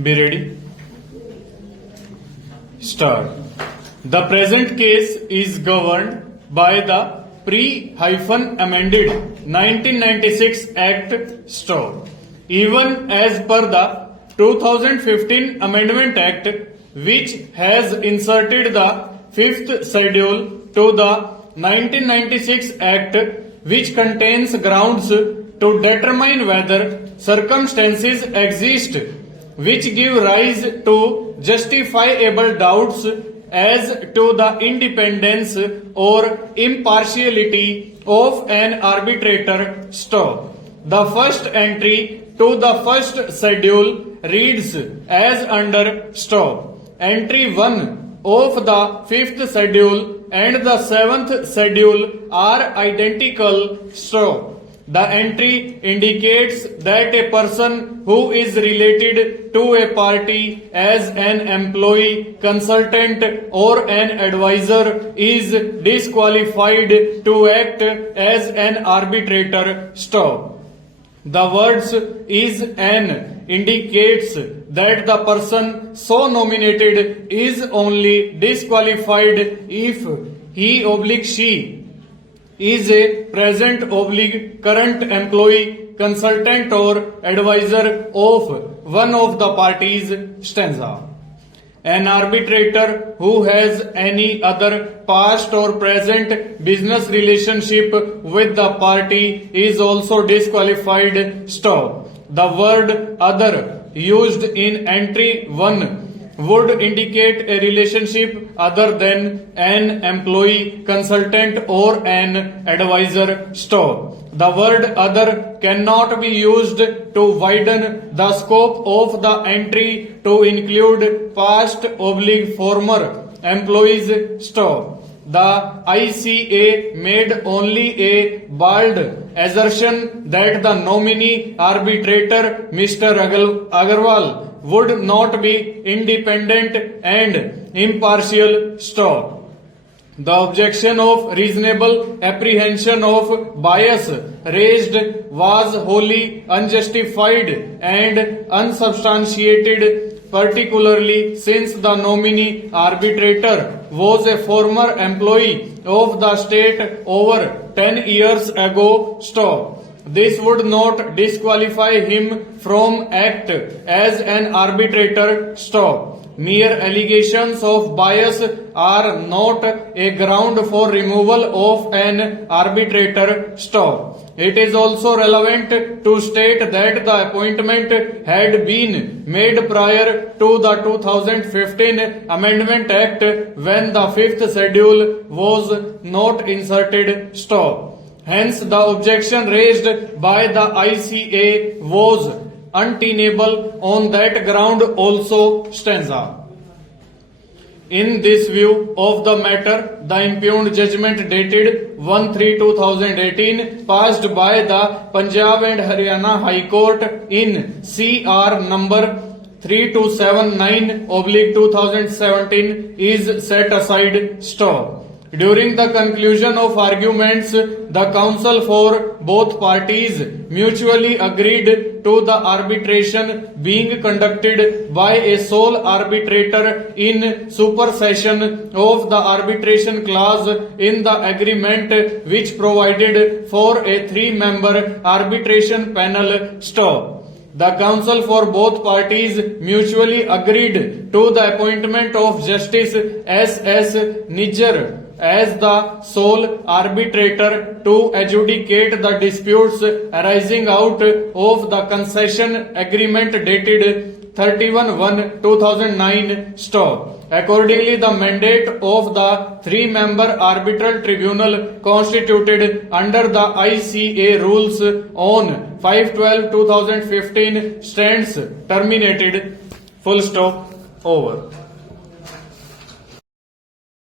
Be ready. Start. The present case is governed by the pre-amended 1996 Act Stop. Even as per the 2015 Amendment Act, which has inserted the fifth schedule to the 1996 Act, which contains grounds to determine whether circumstances exist which give rise to justifiable doubts as to the independence or impartiality of an arbitrator. Stop. The first entry to the first schedule reads as under. Stop. Entry 1 of the fifth schedule and the seventh schedule are identical. Stop. The entry indicates that a person who is related to a party as an employee, consultant, or an advisor is disqualified to act as an arbitrator. Stop. The words is an indicates that the person so nominated is only disqualified if he/she is a present current employee, consultant or advisor of one of the parties. Stanza. An arbitrator who has any other past or present business relationship with the party is also disqualified. Stop. The word other used in entry 1 would indicate a relationship other than an employee, consultant or an advisor. Stop. The word other cannot be used to widen the scope of the entry to include past/former employees. Stop. The ICA made only a bald assertion that the nominee arbitrator Mr. Agarwal would not be independent and impartial. Stop. The objection of reasonable apprehension of bias raised was wholly unjustified and unsubstantiated, particularly since the nominee arbitrator was a former employee of the state over 10 years ago. Stop. This would not disqualify him from act as an arbitrator. Stop. Mere allegations of bias are not a ground for removal of an arbitrator. Stop. It is also relevant to state that the appointment had been made prior to the 2015 Amendment Act when the fifth schedule was not inserted. Stop. Hence, the objection raised by the ICA was untenable on that ground also. Stanza. In this view of the matter, the impugned judgment dated 1/3/2018 passed by the Punjab and Haryana High Court in CR number 3279/2017 is set aside. Stop. During the conclusion of arguments, the counsel for both parties mutually agreed to the arbitration being conducted by a sole arbitrator in supersession of the arbitration clause in the agreement which provided for a 3-member arbitration panel. Stop. The counsel for both parties mutually agreed to the appointment of Justice S.S. Nijjar as the sole arbitrator to adjudicate the disputes arising out of the concession agreement dated 31/1/2009. Stop. Accordingly, the mandate of the 3-member arbitral tribunal constituted under the ICA rules on 5/12/2015 stands terminated. Full stop. Over.